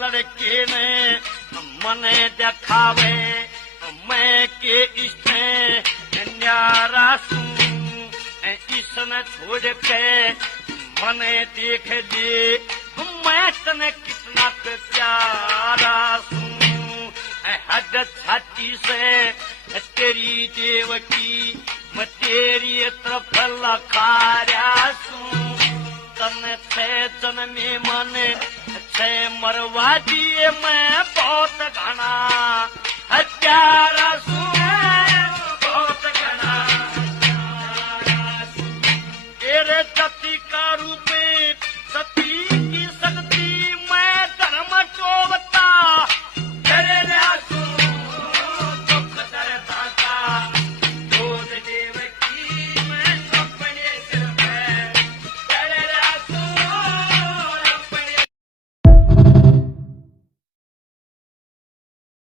लड़के ने मने दिखावे मैं के इसने न्यारा सू इसने छोड़ के मने देख दे मैं तने कितना पे प्यारा सू हद छाती से तेरी देवकी मैं तेरी तरफ लखारा सू तने छे जन्मे मने छे मरवा दिए मैं बहुत घना प्यारा